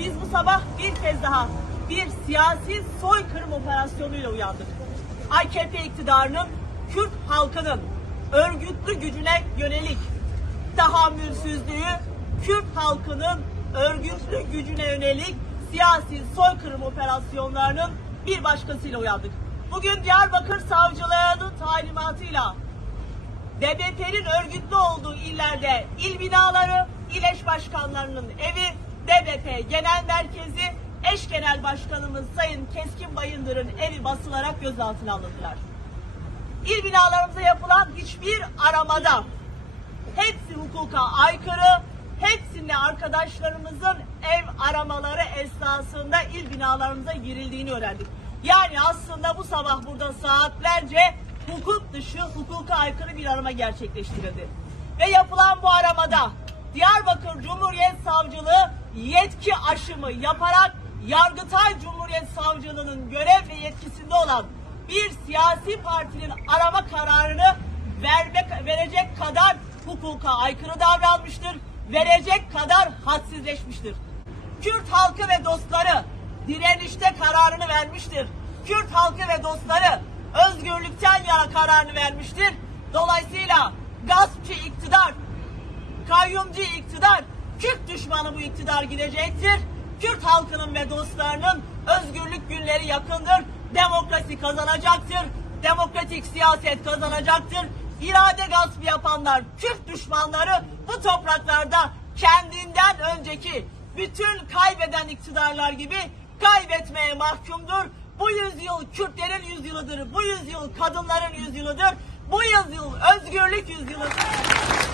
Biz bu sabah bir kez daha bir siyasi soykırım operasyonuyla uyandık. AKP iktidarının Kürt halkının örgütlü gücüne yönelik tahammülsüzlüğü, Kürt halkının örgütlü gücüne yönelik siyasi soykırım operasyonlarının bir başkasıyla uyandık. Bugün Diyarbakır Savcılığı'nın talimatıyla DBP'nin örgütlü olduğu illerde il binaları, il başkanlarının evi, DBP genel merkezi, eş genel başkanımız Sayın Keskin Bayındır'ın evi basılarak gözaltına alındılar. İl binalarımıza yapılan hiçbir aramada hepsi hukuka aykırı, hepsinde arkadaşlarımızın ev aramaları esnasında il binalarımıza girildiğini öğrendik. Yani aslında bu sabah burada saatlerce hukuk dışı, hukuka aykırı bir arama gerçekleştirildi. Ve yapılan bu aramada Diyarbakır Cumhuriyet Savcılığı yetki aşımı yaparak Yargıtay Cumhuriyet Savcılığı'nın görev ve yetkisinde olan bir siyasi partinin arama kararını vermek, verecek kadar hukuka aykırı davranmıştır, verecek kadar hadsizleşmiştir. Kürt halkı ve dostları direnişte kararını vermiştir. Kürt halkı ve dostları özgürlükten yana kararını vermiştir. Dolayısıyla gaspçı iktidar, kayyumcu iktidar, Kürt düşmanı bu iktidar gidecektir. Kürt halkının ve dostlarının özgürlük günleri yakındır. Demokrasi kazanacaktır. Demokratik siyaset kazanacaktır. İrade gaspı yapanlar, Kürt düşmanları bu topraklarda kendinden önceki bütün kaybeden iktidarlar gibi kaybetmeye mahkumdur. Bu yüzyıl Kürtlerin yüzyılıdır. Bu yüzyıl kadınların yüzyılıdır. Bu yüzyıl özgürlük yüzyılıdır.